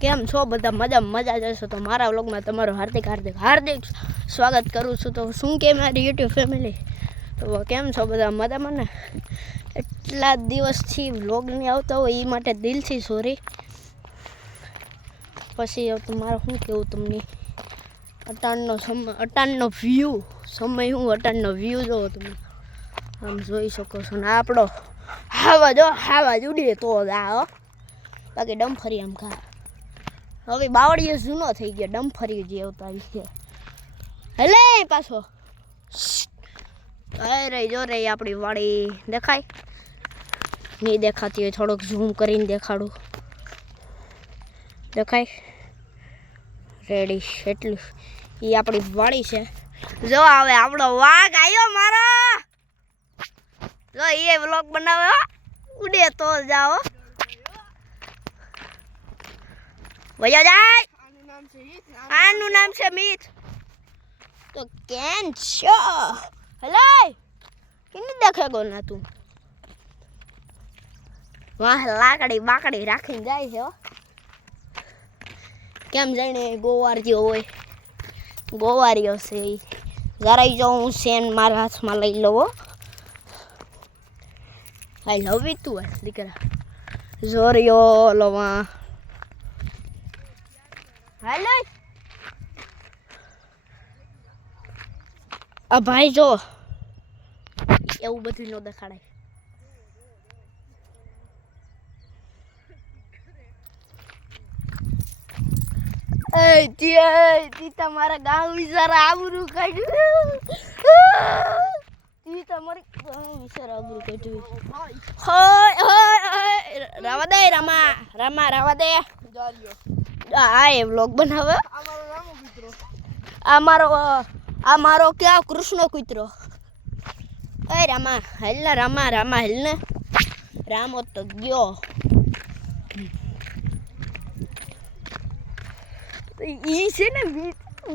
કેમ છો બધા? મજા જશો તો મારા વ્લોગમાં તમારું હાર્દિક સ્વાગત કરું છું. તો શું કે મારી યુટ્યુબ ફેમિલી, તો કેમ છો બધા? મજામાં ને? એટલા દિવસથી વ્લોગ નહીં આવતા હોય એ માટે દિલથી સોરી. પછી તમારે શું કહેવું તમને? અટાણનો વ્યૂ જોવો તમે, આમ જોઈ શકો છો ને. આપણો હાવા જ ઉડીએ તો જ આ બાકી ડમફરી આમ ખા. હવે બાવળીઓ જૂનો થઈ ગયો, ડમફરી જે આવતા છે. હલે પાછો અરે જો રે આપણી વાડી દેખાય? નહીં દેખાતી હોય થોડોક ઝૂમ કરીને દેખાડું. દેખાય? રેડી એટલું એ આપણી વાડી છે. જો હવે આપણો વાઘ આવ્યો મારો. જો એ વ્લોગ બનાવે ઉડે તો જાઓ. વયા જાય. આનું નામ છે મીત. તો કેમ છો? હલે કેની દેખેગો ના તું? વાહ લાકડી બાકડી રાખીને જાય છે. કેમ જાણે ગોવારીઓ હોય, ગોવારીઓ છે. જરા જો હું સેન મારા હાથમાં લઈ લઉં. આઈ લવ યુ તું દીકરા. જોરિયો લવા હાલો આ ભાઈ જો એવું બધું ન દેખાડાય. તી તમારા ગામ વિચારા આબરૂ કાઢ્યું. તી તમારી ગામ વિચારા આબરૂ કાઢ્યું. રાવા દે રામા દે. આ એ વ્લોગ બનાવે. આ મારો ક્યાં કૃષ્ણ કૂતરો. એ રામા હેલ ને રામો તો ગયો. ઈ છે ને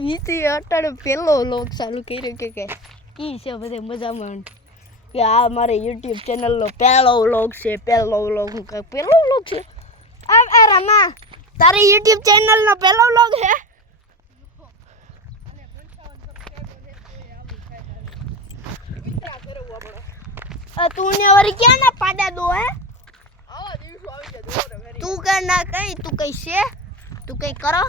વીતી અટાડે પેલો વ્લોગ ચાલુ કર્યો કે ઈ છે બધે મજામાં કે આ મારે યુટ્યુબ ચેનલનો પહેલો વ્લોગ છે. પહેલો વ્લોગ છે. આ રામા તારી યુટ્યુબ ચેનલનો પહેલો વ્લોગ છે? તું ને વરી ક્યાં ના પાડા દો હે? તું કે ના કઈ તું કઈ છે? તું કઈ કરો?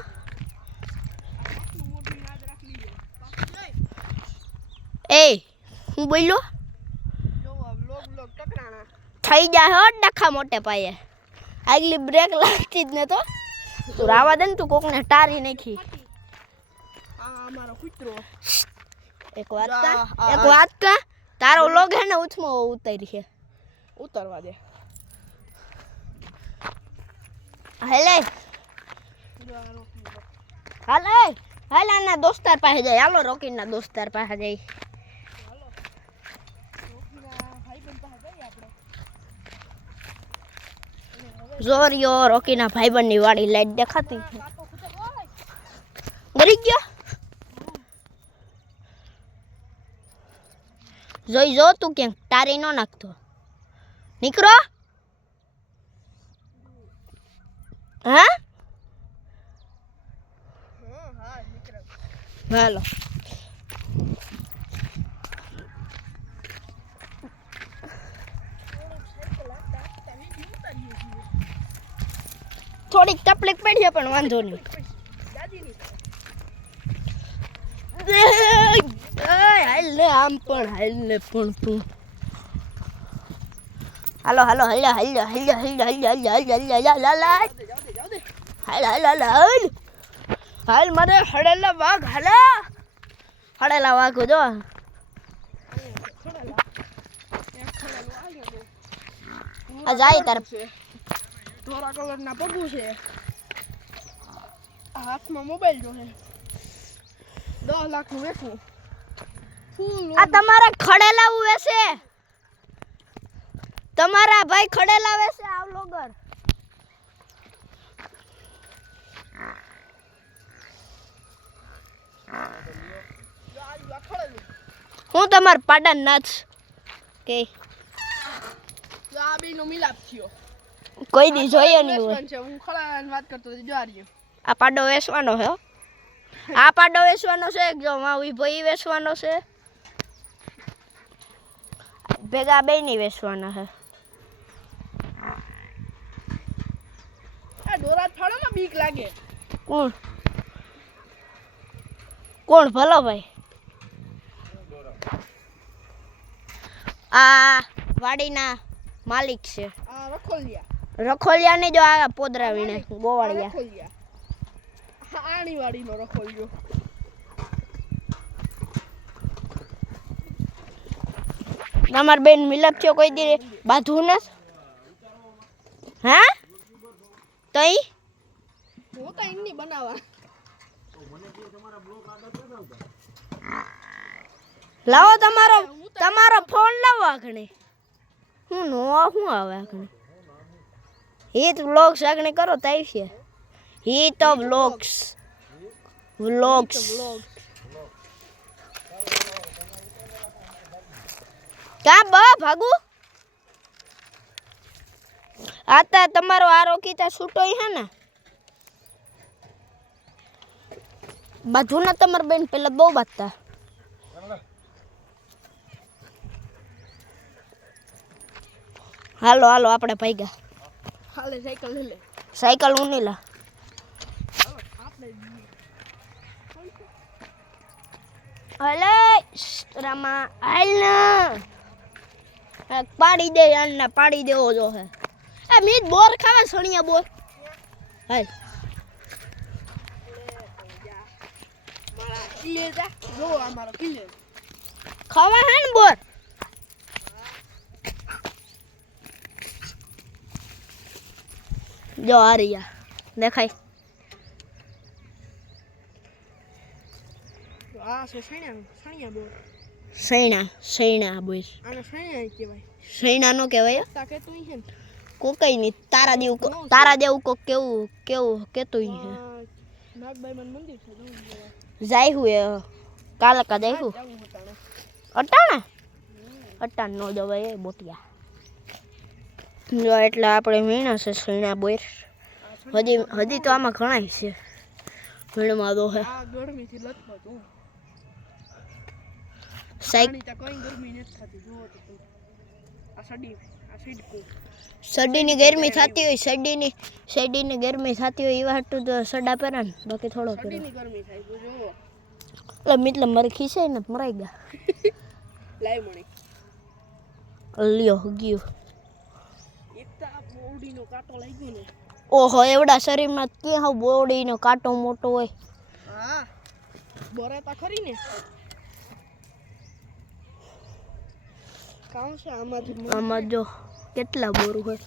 એ હું બોલ્યો? થઈ જાય હો ડખા મોટે પાયે. આગલી બ્રેક લાગતી જ ને તો તું રાવા દે ને. તું કોકને ટારી નાખી. એક વાત કા તારો વ્લોગ હે ને ઉથમાં ઉતારી છે. ઉતારવા દે. હાલ આના દોસ્તાર પાસે જાય. હાલો રોકીના દોસ્તાર પાસે જાય. જોરિયો રોકીના ભાઈબંધની વાડી લાઈટ દેખાતી છે. ગરી ગયો. જોઈ જો તું ક્યાંક તારી ન નાખતો. નીકળો. હા હાલો. થોડીક તકલીફ પડી પણ વાંધો નહીં. હાલ ને આમ પણ હાલ ને પણ તું હાલો હાલ મારે હડેલા વાઘ હડેલા વાઘ જો આ જાય તાર ધોરા કલરના પગું છે. હાથમાં મોબાઈલ જો છે. 10 લાખનું વેચવું. આ તમારા ખડેલા વેચે? તમારા ભાઈ ખડેલા વેચે આ વ્લોગર? હું તમાર પાડા નાચ કે આ બીનો મિલાપ થયો. કોઈ દી જોયો નહીં હોય. વેચવાનું છે હું ખરાની વાત કરતો હતો જો આ રહ્યો આ પાડો વેચવાનો છે હો. આ પાડો વેચવાનો છે જો માવી ભાઈ વેચવાનો છે ભેગા બે નહીં વેચવાના છે. આ ડોરા ફાડો બીક લાગે. કોણ કોણ ભલો ભાઈ આ વાડીના માલિક છે આ રખોલિયા રખોલિયા ને જો આ પોદરા વીણે ગોવાળિયા રખોલિયા આણી વાડીનો રખોલિયો. તમાર બેન મિલક છો કોઈ દી બાધું ન હા તઈ હું તો એમની બનાવવા લાવો તમારો ફોન લાવો આગળ હું નો હું આવે આગળ હિત વ્લોગ્સ આગળ કરો તાઈ છે હિત વ્લોગ્સ કા બા ભાગુ આતા તમારો આરો કીતા છૂટોય હે ને બાધુ ના તમાર બેન પેલા બહુ બાતતા હાલો હાલો આપણે ભાગ્યા હાલે સાયકલ લઈ લે સાયકલ ઉનીલા હાલે રામા હાલ ના પાડી દે યાર પાડી દેવો જો હે એ મીત બોર ખાવા સણિયા બોર હાલ મારા કિલે જા જો અમારો કિલે ખાવા હે ને બોર જો આ રહ્યા દેખાય આ છે સણિયા બોર સૈણા બોર આને સણિયા કહેવાય સૈણા નો કહેવાય તા કે તું છે કોકઈ ની તારા દેવ કો કેવું કેતું છે નાગબાઈ મન મંદિર છે જાય હુએ કાલે કા જાય હુ અટાણા નો જવાય એ બોટિયા જો એટલે આપણે વીણા છે સૈણા બોર હજી તો આમાં ઘણાય છે વીણમાં દો હે આ ગરમી થી લથપથ હું સાઈક કોઈ ગરમી નથી થતી જો તો આ સીડકો સડીની ગરમી થતી હોય સડીની ગરમી થતી હોય એવા હાટું તો સડા પહેરા ને બાકી થોડો પહેરા સડીની ગરમી થાય જો એટલે મિતલે મારી ખીસાઈ ને મરાઈ ગયા લાઈ મણી લ્યો ગયો એક તો આ બોડીનો કાંટો લાગ્યો ને ઓહો એવડા શરીરમાં ક્યાં બોડીનો કાંટો મોટો હોય હા બોરાતા ખરી ને કામ છે આમાં જો કેટલા બોરું હોય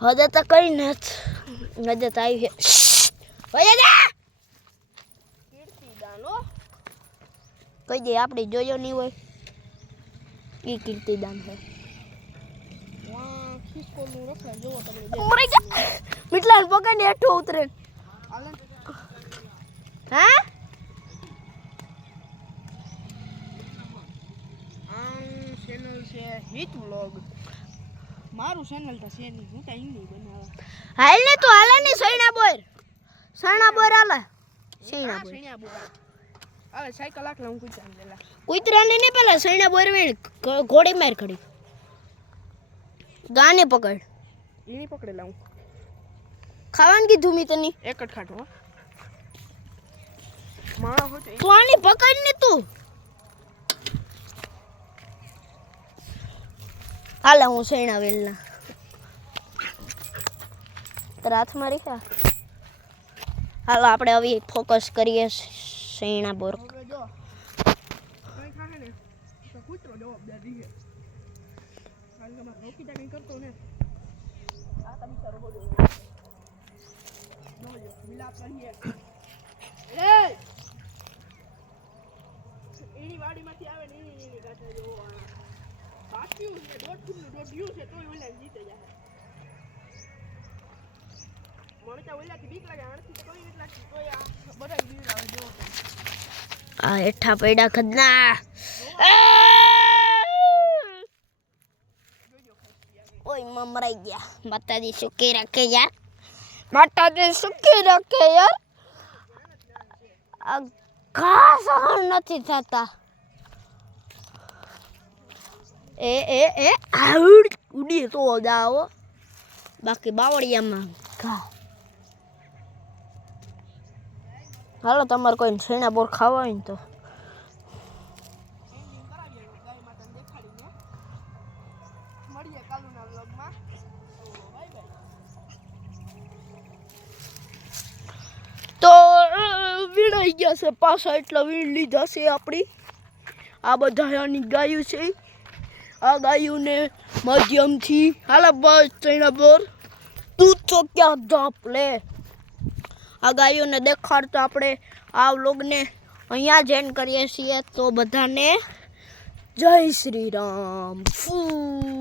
હજે તો કઈ નથી હજે તો આવી છે કીર્તિદાનો કઈ દે આપણે જોયો નહીં હોય એ કીર્તિદાન છે વાહ ખીસકોનું રખડા જોવો તમે મરી ગયા મિટલાલ પકડી હેઠું ઉતરે હાલે હા ચેનલ છે હિત વ્લોગ મારું ચેનલ તો છે નહીં હું કઈ નહીં બનાવવા હાલ ને તો હાલે ની સૈણા બોર હાલે સૈણા બોર હવે સાયકલ આખલા હું કુચાન દેલા કુતરાને નહીં પેલા સૈણા બોર વેણ ઘોડી માર ખડી ગાને પકડ એની પકડેલા હું ખાવાનું કીધું મી તને એક જ ખાટો માણા હોય તો તું આની પકડ ને તું હાલે હું સૈણા વેલના રાત મારી ખા હાલો આપણે હવે ફોકસ કરીએ સૈણા બોર હવે જો કઈ ખાહે ને તો કૂતરો જવાબદારી છે કારણ કે મારે રોકી કઈ કરતો ને આ તમે તારો બોલો નો જો મિલાપ કરીએ એ એની વાડીમાંથી આવે ને એની ગાતા જો બાકી છે દોઢ ફૂટનું છે તોય ઓલા જીતે જાય મને તો ઓલાથી બીક લાગે આણથી તો કોઈ બીક લાગતી તોય આ બધા બીક આવે જો આ હેઠા પૈડા ખદના ઓય મમ મરાઈ ગયા. માતાજી સુખી રાખે યાર, માતાજી સુખી રાખે યાર. આ ઘા સહન નથી થતા. એ આવડ ઉડી તો જાઓ, બાકી બાવળિયામાં ઘા. હાલો તમારે કોઈ છેણા બોર ખાવા હોય ને તો એન્ડિંગ કરાવીએ ગાય માતાને દેખાડીને. મળીએ કાલુના વ્લોગમાં. Bye bye. તો વીણાઈ ગયા છે પાછા, એટલા વીણ લીધા છે આપણી. આ બધા આની ગાયું છે. આ ગાયુંને માધ્યમથી હાલા બસ ચણા બોર તું તો ક્યાં ધાપ લે. આ ગાયોને દેખાડતો આપણે આ વ્લોગને અહીંયા જ એન્ડ કરીએ છીએ. તો બધાને જય શ્રી રામ. ફૂ